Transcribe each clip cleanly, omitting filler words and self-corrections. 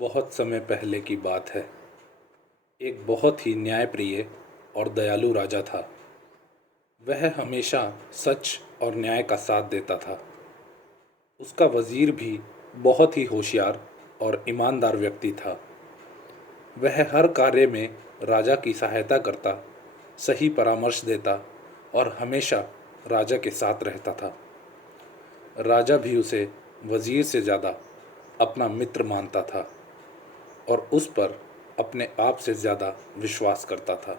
बहुत समय पहले की बात है। एक बहुत ही न्यायप्रिय और दयालु राजा था। वह हमेशा सच और न्याय का साथ देता था। उसका वजीर भी बहुत ही होशियार और ईमानदार व्यक्ति था। वह हर कार्य में राजा की सहायता करता, सही परामर्श देता और हमेशा राजा के साथ रहता था। राजा भी उसे वजीर से ज़्यादा अपना मित्र मानता था और उस पर अपने आप से ज़्यादा विश्वास करता था।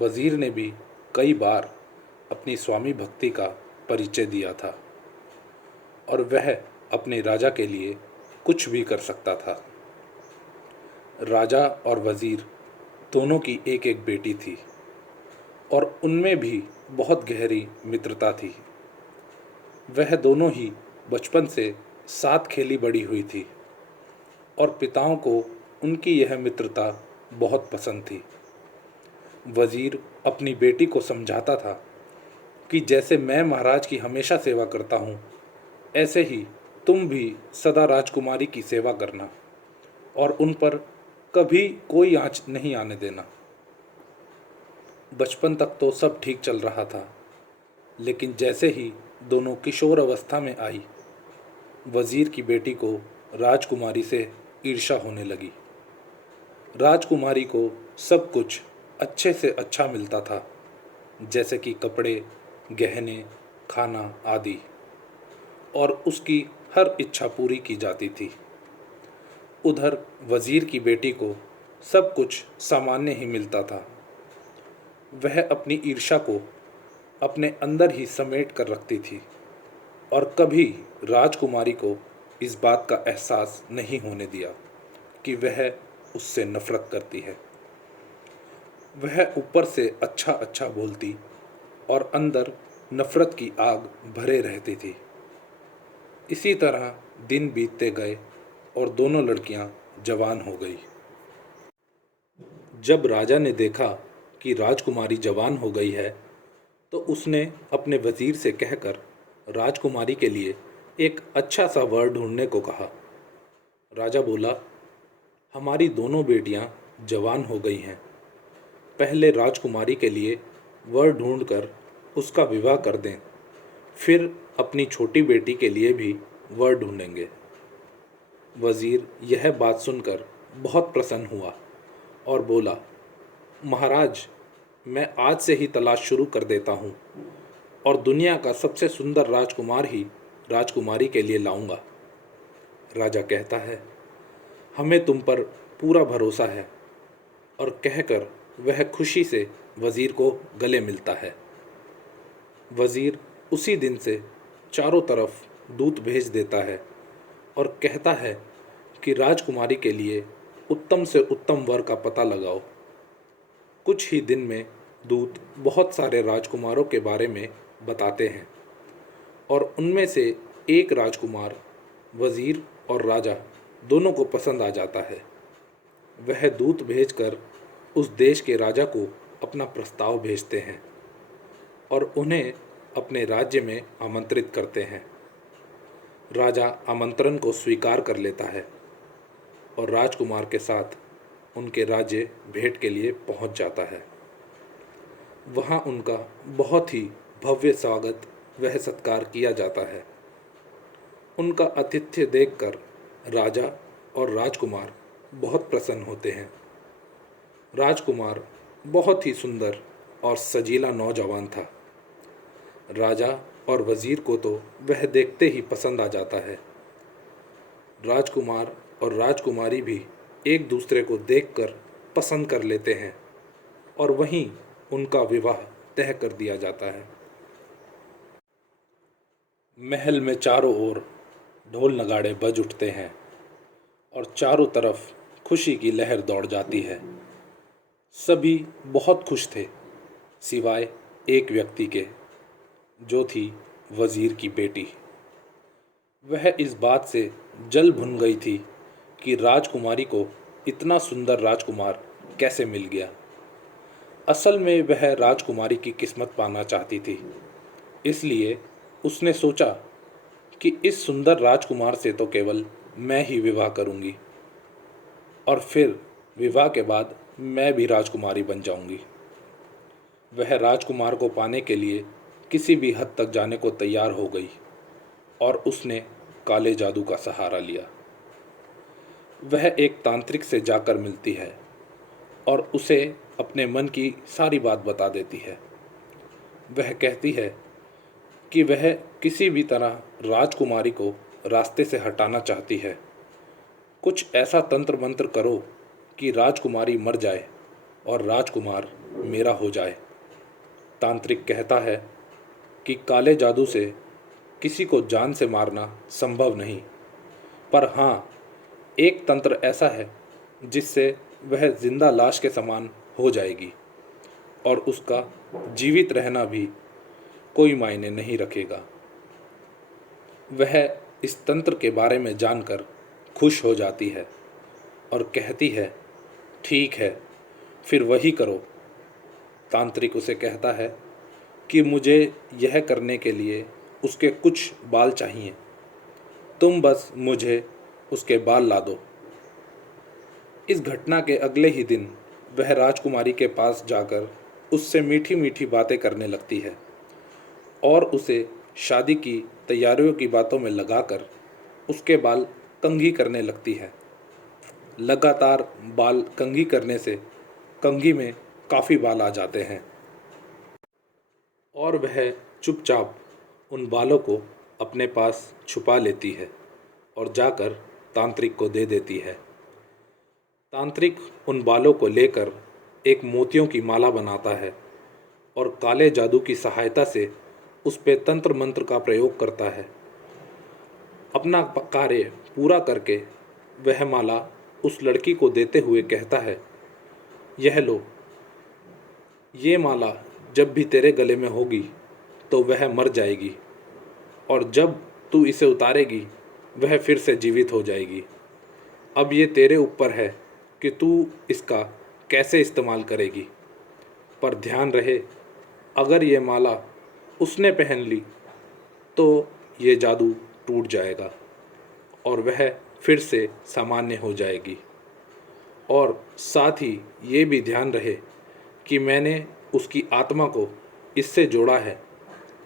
वज़ीर ने भी कई बार अपनी स्वामी भक्ति का परिचय दिया था और वह अपने राजा के लिए कुछ भी कर सकता था। राजा और वज़ीर दोनों की एक एक बेटी थी और उनमें भी बहुत गहरी मित्रता थी। वह दोनों ही बचपन से साथ खेली बड़ी हुई थी और पिताओं को उनकी यह मित्रता बहुत पसंद थी। वज़ीर अपनी बेटी को समझाता था कि जैसे मैं महाराज की हमेशा सेवा करता हूँ, ऐसे ही तुम भी सदा राजकुमारी की सेवा करना और उन पर कभी कोई आँच नहीं आने देना। बचपन तक तो सब ठीक चल रहा था, लेकिन जैसे ही दोनों किशोर अवस्था में आई, वज़ीर की बेटी को राजकुमारी से ईर्ष्या होने लगी। राजकुमारी को सब कुछ अच्छे से अच्छा मिलता था, जैसे कि कपड़े, गहने, खाना आदि, और उसकी हर इच्छा पूरी की जाती थी। उधर वज़ीर की बेटी को सब कुछ सामान्य ही मिलता था। वह अपनी ईर्ष्या को अपने अंदर ही समेट कर रखती थी और कभी राजकुमारी को इस बात का एहसास नहीं होने दिया कि वह उससे नफरत करती है। वह ऊपर से अच्छा अच्छा बोलती और अंदर नफरत की आग भरे रहती थी। इसी तरह दिन बीतते गए और दोनों लड़कियां जवान हो गई। जब राजा ने देखा कि राजकुमारी जवान हो गई है, तो उसने अपने वजीर से कहकर राजकुमारी के लिए एक अच्छा सा वर ढूंढने को कहा। राजा बोला, हमारी दोनों बेटियां जवान हो गई हैं। पहले राजकुमारी के लिए वर ढूंढकर उसका विवाह कर दें, फिर अपनी छोटी बेटी के लिए भी वर ढूंढेंगे। वजीर यह बात सुनकर बहुत प्रसन्न हुआ और बोला, महाराज, मैं आज से ही तलाश शुरू कर देता हूँ और दुनिया का सबसे सुंदर राजकुमार ही राजकुमारी के लिए लाऊंगा। राजा कहता है, हमें तुम पर पूरा भरोसा है, और कहकर वह खुशी से वज़ीर को गले मिलता है। वज़ीर उसी दिन से चारों तरफ दूत भेज देता है और कहता है कि राजकुमारी के लिए उत्तम से उत्तम वर का पता लगाओ। कुछ ही दिन में दूत बहुत सारे राजकुमारों के बारे में बताते हैं और उनमें से एक राजकुमार वज़ीर और राजा दोनों को पसंद आ जाता है। वह दूत भेजकर उस देश के राजा को अपना प्रस्ताव भेजते हैं और उन्हें अपने राज्य में आमंत्रित करते हैं। राजा आमंत्रण को स्वीकार कर लेता है और राजकुमार के साथ उनके राज्य भेंट के लिए पहुंच जाता है। वहां उनका बहुत ही भव्य स्वागत वह सत्कार किया जाता है। उनका आतिथ्य देखकर राजा और राजकुमार बहुत प्रसन्न होते हैं। राजकुमार बहुत ही सुंदर और सजीला नौजवान था। राजा और वज़ीर को तो वह देखते ही पसंद आ जाता है। राजकुमार और राजकुमारी भी एक दूसरे को देखकर पसंद कर लेते हैं और वहीं उनका विवाह तय कर दिया जाता है। महल में चारों ओर ढोल नगाड़े बज उठते हैं और चारों तरफ खुशी की लहर दौड़ जाती है। सभी बहुत खुश थे, सिवाय एक व्यक्ति के, जो थी वज़ीर की बेटी। वह इस बात से जल भुन गई थी कि राजकुमारी को इतना सुंदर राजकुमार कैसे मिल गया। असल में वह राजकुमारी की किस्मत पाना चाहती थी, इसलिए उसने सोचा कि इस सुंदर राजकुमार से तो केवल मैं ही विवाह करूंगी और फिर विवाह के बाद मैं भी राजकुमारी बन जाऊंगी। वह राजकुमार को पाने के लिए किसी भी हद तक जाने को तैयार हो गई और उसने काले जादू का सहारा लिया। वह एक तांत्रिक से जाकर मिलती है और उसे अपने मन की सारी बात बता देती है। वह कहती है कि वह किसी भी तरह राजकुमारी को रास्ते से हटाना चाहती है। कुछ ऐसा तंत्र मंत्र करो कि राजकुमारी मर जाए और राजकुमार मेरा हो जाए। तांत्रिक कहता है कि काले जादू से किसी को जान से मारना संभव नहीं, पर हाँ, एक तंत्र ऐसा है जिससे वह जिंदा लाश के समान हो जाएगी और उसका जीवित रहना भी कोई मायने नहीं रखेगा। वह इस तंत्र के बारे में जानकर खुश हो जाती है और कहती है, ठीक है, फिर वही करो। तांत्रिक उसे कहता है कि मुझे यह करने के लिए उसके कुछ बाल चाहिए, तुम बस मुझे उसके बाल ला दो। इस घटना के अगले ही दिन वह राजकुमारी के पास जाकर उससे मीठी मीठी बातें करने लगती है और उसे शादी की तैयारियों की बातों में लगाकर उसके बाल कंघी करने लगती है। लगातार बाल कंघी करने से कंघी में काफ़ी बाल आ जाते हैं और वह चुपचाप उन बालों को अपने पास छुपा लेती है और जाकर तांत्रिक को दे देती है। तांत्रिक उन बालों को लेकर एक मोतियों की माला बनाता है और काले जादू की सहायता से उस पे तंत्र मंत्र का प्रयोग करता है। अपना कार्य पूरा करके वह माला उस लड़की को देते हुए कहता है, यह लो, ये माला जब भी तेरे गले में होगी तो वह मर जाएगी और जब तू इसे उतारेगी वह फिर से जीवित हो जाएगी। अब ये तेरे ऊपर है कि तू इसका कैसे इस्तेमाल करेगी, पर ध्यान रहे अगर ये माला उसने पहन ली तो ये जादू टूट जाएगा और वह फिर से सामान्य हो जाएगी। और साथ ही ये भी ध्यान रहे कि मैंने उसकी आत्मा को इससे जोड़ा है,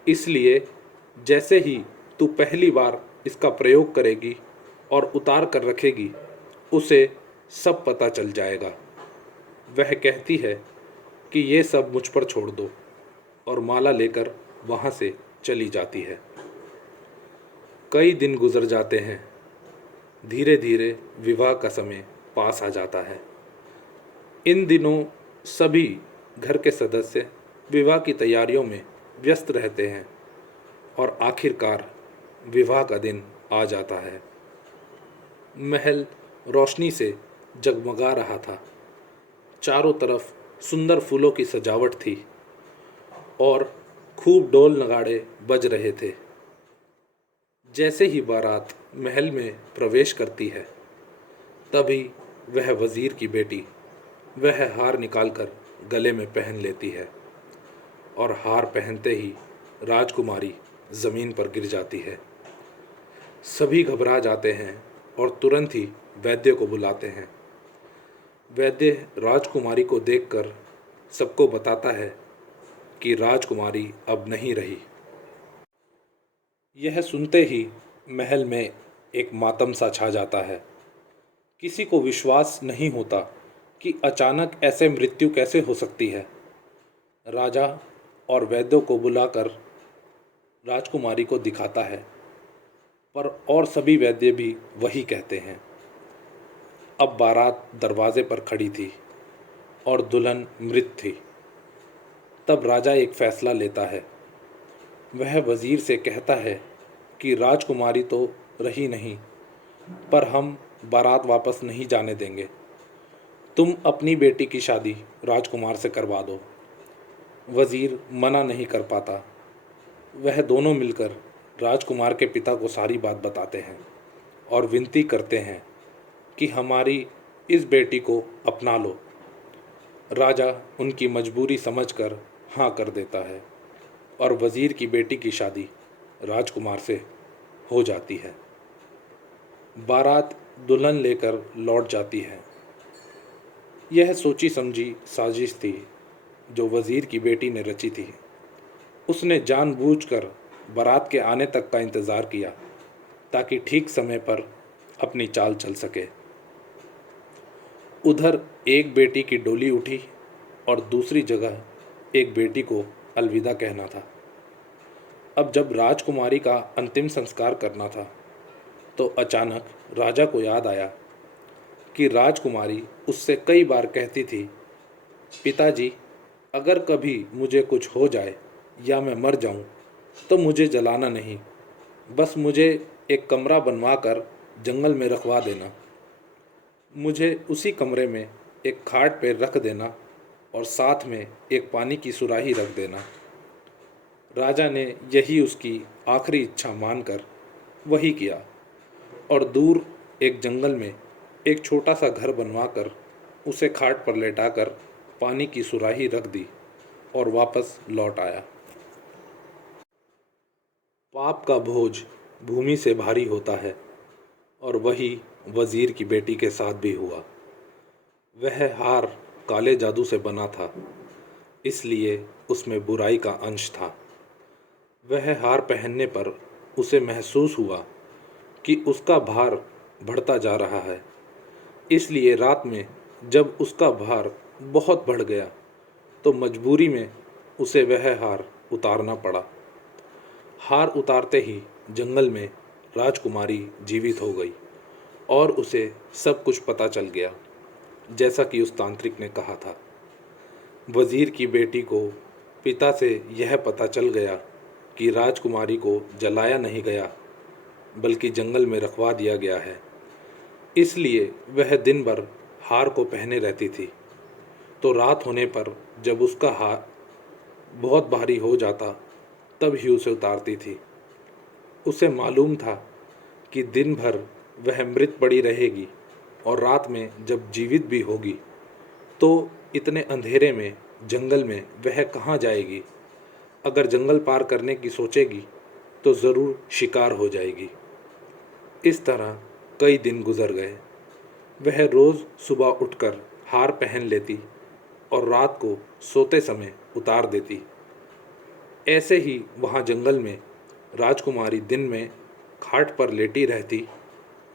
इसलिए जैसे ही तू पहली बार इसका प्रयोग करेगी और उतार कर रखेगी उसे सब पता चल जाएगा। वह कहती है कि ये सब मुझ पर छोड़ दो और माला लेकर वहाँ से चली जाती है। कई दिन गुजर जाते हैं। धीरे धीरे विवाह का समय पास आ जाता है। इन दिनों सभी घर के सदस्य विवाह की तैयारियों में व्यस्त रहते हैं और आखिरकार विवाह का दिन आ जाता है। महल रोशनी से जगमगा रहा था। चारों तरफ सुंदर फूलों की सजावट थी और खूब ढोल नगाड़े बज रहे थे। जैसे ही बारात महल में प्रवेश करती है तभी वह वज़ीर की बेटी वह हार निकालकर गले में पहन लेती है और हार पहनते ही राजकुमारी ज़मीन पर गिर जाती है। सभी घबरा जाते हैं और तुरंत ही वैद्य को बुलाते हैं। वैद्य राजकुमारी को देखकर सबको बताता है कि राजकुमारी अब नहीं रही। यह सुनते ही महल में एक मातम सा छा जाता है। किसी को विश्वास नहीं होता कि अचानक ऐसे मृत्यु कैसे हो सकती है। राजा और वैद्यों को बुलाकर राजकुमारी को दिखाता है, पर और सभी वैद्य भी वही कहते हैं। अब बारात दरवाजे पर खड़ी थी और दुल्हन मृत थी। तब राजा एक फैसला लेता है। वह वज़ीर से कहता है कि राजकुमारी तो रही नहीं, पर हम बारात वापस नहीं जाने देंगे। तुम अपनी बेटी की शादी राजकुमार से करवा दो। वज़ीर मना नहीं कर पाता। वह दोनों मिलकर राजकुमार के पिता को सारी बात बताते हैं और विनती करते हैं कि हमारी इस बेटी को अपना लो। राजा उनकी मजबूरी समझकर हाँ कर देता है और वज़ीर की बेटी की शादी राजकुमार से हो जाती है। बारात दुल्हन लेकर लौट जाती है। यह सोची समझी साजिश थी जो वज़ीर की बेटी ने रची थी। उसने जानबूझकर बारात के आने तक का इंतज़ार किया ताकि ठीक समय पर अपनी चाल चल सके। उधर एक बेटी की डोली उठी और दूसरी जगह एक बेटी को अलविदा कहना था। अब जब राजकुमारी का अंतिम संस्कार करना था तो अचानक राजा को याद आया कि राजकुमारी उससे कई बार कहती थी, पिताजी, अगर कभी मुझे कुछ हो जाए या मैं मर जाऊं तो मुझे जलाना नहीं, बस मुझे एक कमरा बनवा कर जंगल में रखवा देना। मुझे उसी कमरे में एक खाट पर रख देना और साथ में एक पानी की सुराही रख देना। राजा ने यही उसकी आखिरी इच्छा मानकर वही किया और दूर एक जंगल में एक छोटा सा घर बनवाकर उसे खाट पर लेटाकर पानी की सुराही रख दी और वापस लौट आया। पाप का बोझ भूमि से भारी होता है और वही वज़ीर की बेटी के साथ भी हुआ। वह हार काले जादू से बना था, इसलिए उसमें बुराई का अंश था। वह हार पहनने पर उसे महसूस हुआ कि उसका भार बढ़ता जा रहा है, इसलिए रात में जब उसका भार बहुत बढ़ गया तो मजबूरी में उसे वह हार उतारना पड़ा। हार उतारते ही जंगल में राजकुमारी जीवित हो गई और उसे सब कुछ पता चल गया, जैसा कि उस तांत्रिक ने कहा था। वज़ीर की बेटी को पिता से यह पता चल गया कि राजकुमारी को जलाया नहीं गया बल्कि जंगल में रखवा दिया गया है, इसलिए वह दिन भर हार को पहने रहती थी। तो रात होने पर जब उसका हार बहुत भारी हो जाता तब ही उसे उतारती थी। उसे मालूम था कि दिन भर वह मृत पड़ी रहेगी और रात में जब जीवित भी होगी तो इतने अंधेरे में जंगल में वह कहाँ जाएगी। अगर जंगल पार करने की सोचेगी तो ज़रूर शिकार हो जाएगी। इस तरह कई दिन गुजर गए। वह रोज़ सुबह उठकर हार पहन लेती और रात को सोते समय उतार देती। ऐसे ही वहाँ जंगल में राजकुमारी दिन में खाट पर लेटी रहती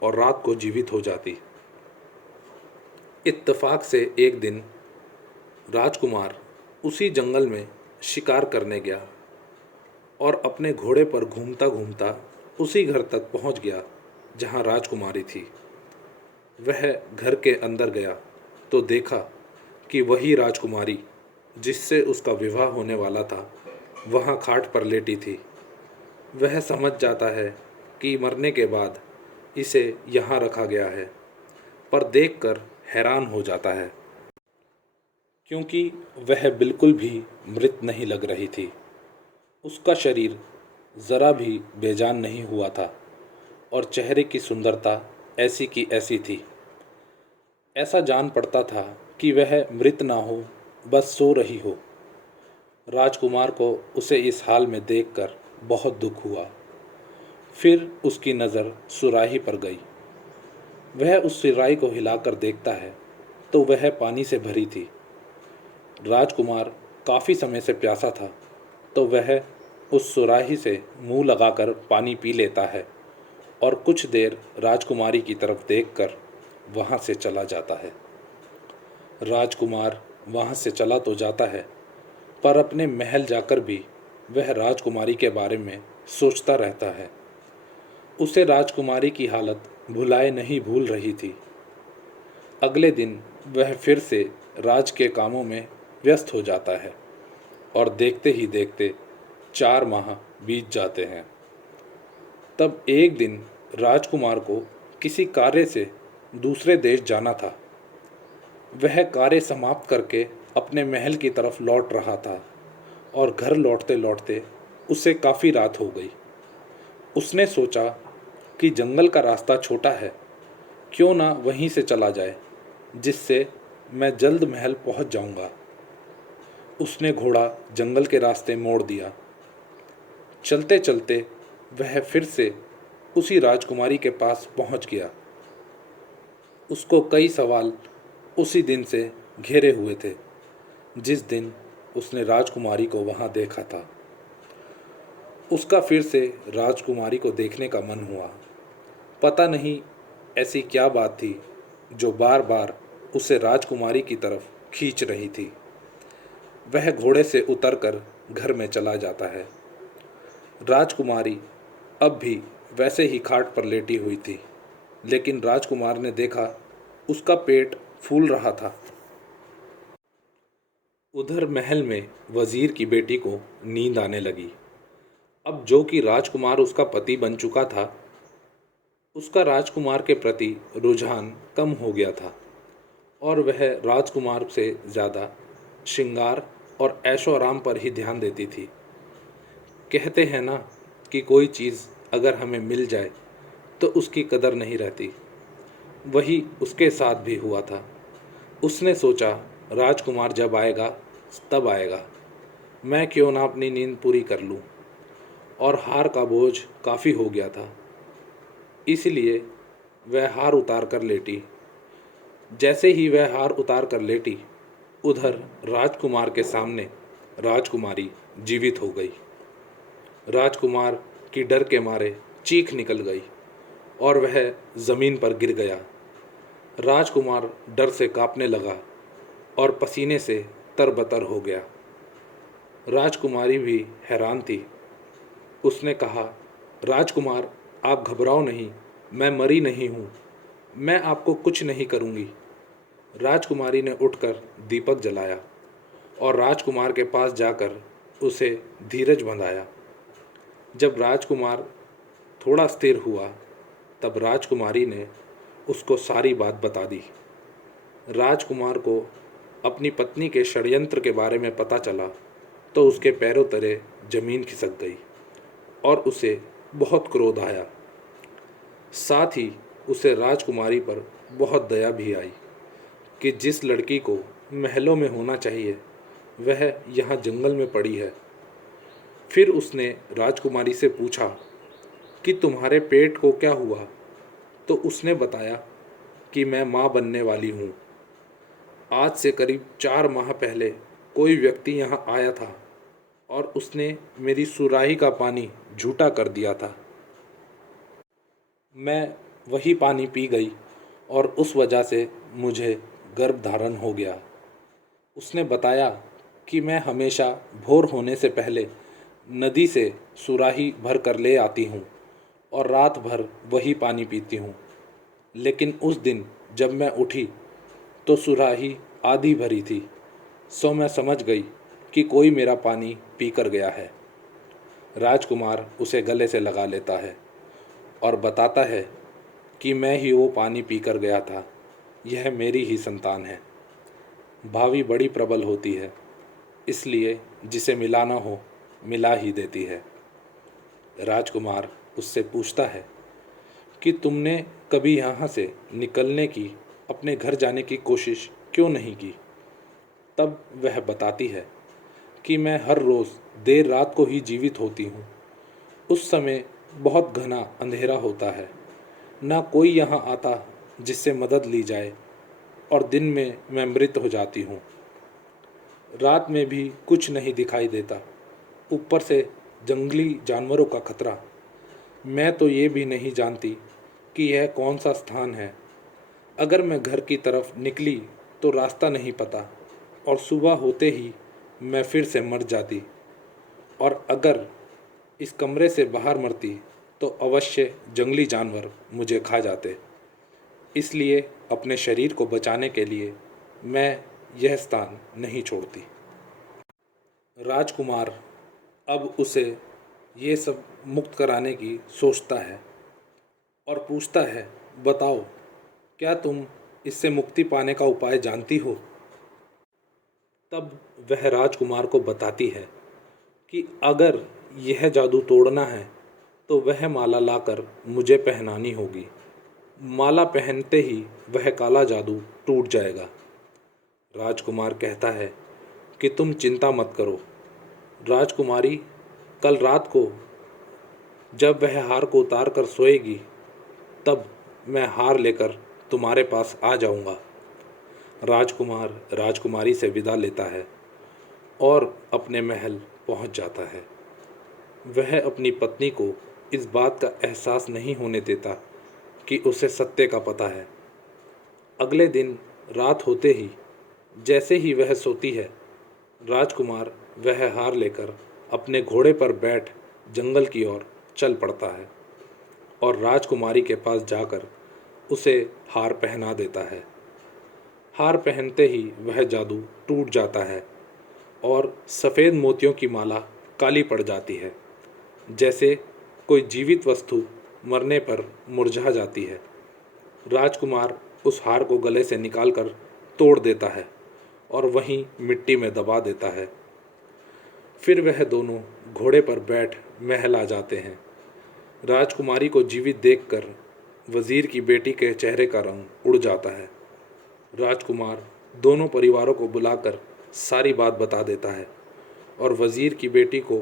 और रात को जीवित हो जाती। इत्तेफाक से एक दिन राजकुमार उसी जंगल में शिकार करने गया और अपने घोड़े पर घूमता घूमता उसी घर तक पहुंच गया जहां राजकुमारी थी। वह घर के अंदर गया तो देखा कि वही राजकुमारी जिससे उसका विवाह होने वाला था वहां खाट पर लेटी थी। वह समझ जाता है कि मरने के बाद इसे यहाँ रखा गया है, पर देखकर हैरान हो जाता है क्योंकि वह बिल्कुल भी मृत नहीं लग रही थी। उसका शरीर ज़रा भी बेजान नहीं हुआ था और चेहरे की सुंदरता ऐसी की ऐसी थी। ऐसा जान पड़ता था कि वह मृत ना हो, बस सो रही हो। राजकुमार को उसे इस हाल में देखकर बहुत दुख हुआ। फिर उसकी नज़र सुराही पर गई। वह उस सुराही को हिलाकर देखता है तो वह पानी से भरी थी। राजकुमार काफ़ी समय से प्यासा था तो वह उस सुराही से मुंह लगाकर पानी पी लेता है और कुछ देर राजकुमारी की तरफ देखकर वहाँ से चला जाता है। राजकुमार वहाँ से चला तो जाता है पर अपने महल जाकर भी वह राजकुमारी के बारे में सोचता रहता है। उसे राजकुमारी की हालत भुलाए नहीं भूल रही थी। अगले दिन वह फिर से राज के कामों में व्यस्त हो जाता है और देखते ही देखते 4 माह बीत जाते हैं। तब एक दिन राजकुमार को किसी कार्य से दूसरे देश जाना था। वह कार्य समाप्त करके अपने महल की तरफ लौट रहा था और घर लौटते लौटते उसे काफ़ी रात हो गई। उसने सोचा कि जंगल का रास्ता छोटा है, क्यों ना वहीं से चला जाए जिससे मैं जल्द महल पहुंच जाऊंगा। उसने घोड़ा जंगल के रास्ते मोड़ दिया। चलते चलते वह फिर से उसी राजकुमारी के पास पहुंच गया। उसको कई सवाल उसी दिन से घेरे हुए थे जिस दिन उसने राजकुमारी को वहां देखा था। उसका फिर से राजकुमारी को देखने का मन हुआ। पता नहीं ऐसी क्या बात थी जो बार बार उसे राजकुमारी की तरफ खींच रही थी। वह घोड़े से उतरकर घर में चला जाता है। राजकुमारी अब भी वैसे ही खाट पर लेटी हुई थी, लेकिन राजकुमार ने देखा उसका पेट फूल रहा था। उधर महल में वजीर की बेटी को नींद आने लगी। अब जो कि राजकुमार उसका पति बन चुका था, उसका राजकुमार के प्रति रुझान कम हो गया था और वह राजकुमार से ज़्यादा श्रृंगार और ऐशो आराम पर ही ध्यान देती थी। कहते हैं ना कि कोई चीज़ अगर हमें मिल जाए तो उसकी कदर नहीं रहती। वही उसके साथ भी हुआ था। उसने सोचा राजकुमार जब आएगा तब आएगा, मैं क्यों ना अपनी नींद पूरी कर लूं। और हार का बोझ काफ़ी हो गया था, इसलिए वह हार उतार कर लेटी। जैसे ही वह हार उतार कर लेटी, उधर राजकुमार के सामने राजकुमारी जीवित हो गई। राजकुमार की डर के मारे चीख निकल गई और वह ज़मीन पर गिर गया। राजकुमार डर से कांपने लगा और पसीने से तरबतर हो गया। राजकुमारी भी हैरान थी। उसने कहा, राजकुमार आप घबराओ नहीं, मैं मरी नहीं हूँ, मैं आपको कुछ नहीं करूँगी। राजकुमारी ने उठकर दीपक जलाया और राजकुमार के पास जाकर उसे धीरज बंधाया। जब राजकुमार थोड़ा स्थिर हुआ तब राजकुमारी ने उसको सारी बात बता दी। राजकुमार को अपनी पत्नी के षड्यंत्र के बारे में पता चला तो उसके पैरों तले जमीन खिसक गई और उसे बहुत क्रोध आया। साथ ही उसे राजकुमारी पर बहुत दया भी आई कि जिस लड़की को महलों में होना चाहिए वह यहाँ जंगल में पड़ी है। फिर उसने राजकुमारी से पूछा कि तुम्हारे पेट को क्या हुआ, तो उसने बताया कि मैं माँ बनने वाली हूँ। आज से करीब 4 माह पहले कोई व्यक्ति यहाँ आया था और उसने मेरी सुराही का पानी झूठा कर दिया था। मैं वही पानी पी गई और उस वजह से मुझे गर्भ धारण हो गया। उसने बताया कि मैं हमेशा भोर होने से पहले नदी से सुराही भर कर ले आती हूँ और रात भर वही पानी पीती हूँ। लेकिन उस दिन जब मैं उठी तो सुराही आधी भरी थी, सो मैं समझ गई कि कोई मेरा पानी पी कर गया है। राजकुमार उसे गले से लगा लेता है और बताता है कि मैं ही वो पानी पी कर गया था, यह मेरी ही संतान है। भावी बड़ी प्रबल होती है, इसलिए जिसे मिलाना हो मिला ही देती है। राजकुमार उससे पूछता है कि तुमने कभी यहाँ से निकलने की, अपने घर जाने की कोशिश क्यों नहीं की। तब वह बताती है कि मैं हर रोज़ देर रात को ही जीवित होती हूँ। उस समय बहुत घना अंधेरा होता है, ना कोई यहाँ आता जिससे मदद ली जाए, और दिन में मैं मृत हो जाती हूँ। रात में भी कुछ नहीं दिखाई देता, ऊपर से जंगली जानवरों का खतरा। मैं तो ये भी नहीं जानती कि यह कौन सा स्थान है। अगर मैं घर की तरफ निकली तो रास्ता नहीं पता और सुबह होते ही मैं फिर से मर जाती, और अगर इस कमरे से बाहर मरती तो अवश्य जंगली जानवर मुझे खा जाते। इसलिए अपने शरीर को बचाने के लिए मैं यह स्थान नहीं छोड़ती। राजकुमार अब उसे ये सब मुक्त कराने की सोचता है और पूछता है, बताओ क्या तुम इससे मुक्ति पाने का उपाय जानती हो। तब वह राजकुमार को बताती है कि अगर यह जादू तोड़ना है तो वह माला लाकर मुझे पहनानी होगी। माला पहनते ही वह काला जादू टूट जाएगा। राजकुमार कहता है कि तुम चिंता मत करो। राजकुमारी, कल रात को जब वह हार को उतार कर सोएगी तब मैं हार लेकर तुम्हारे पास आ जाऊंगा। राजकुमार राजकुमारी से विदा लेता है और अपने महल पहुंच जाता है। वह अपनी पत्नी को इस बात का एहसास नहीं होने देता कि उसे सत्य का पता है। अगले दिन रात होते ही जैसे ही वह सोती है, राजकुमार वह हार लेकर अपने घोड़े पर बैठ जंगल की ओर चल पड़ता है और राजकुमारी के पास जाकर उसे हार पहना देता है। हार पहनते ही वह जादू टूट जाता है और सफ़ेद मोतियों की माला काली पड़ जाती है, जैसे कोई जीवित वस्तु मरने पर मुरझा जाती है। राजकुमार उस हार को गले से निकालकर तोड़ देता है और वहीं मिट्टी में दबा देता है। फिर वह दोनों घोड़े पर बैठ महल आ जाते हैं। राजकुमारी को जीवित देखकर वज़ीर की बेटी के चेहरे का रंग उड़ जाता है। राजकुमार दोनों परिवारों को बुलाकर सारी बात बता देता है और वज़ीर की बेटी को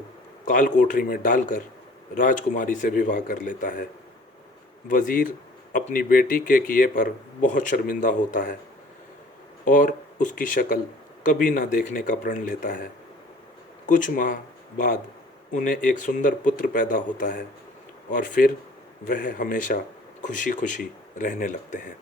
काल कोठरी में डालकर राजकुमारी से विवाह कर लेता है। वज़ीर अपनी बेटी के किए पर बहुत शर्मिंदा होता है और उसकी शक्ल कभी ना देखने का प्रण लेता है। कुछ माह बाद उन्हें एक सुंदर पुत्र पैदा होता है और फिर वह हमेशा खुशी खुशी रहने लगते हैं।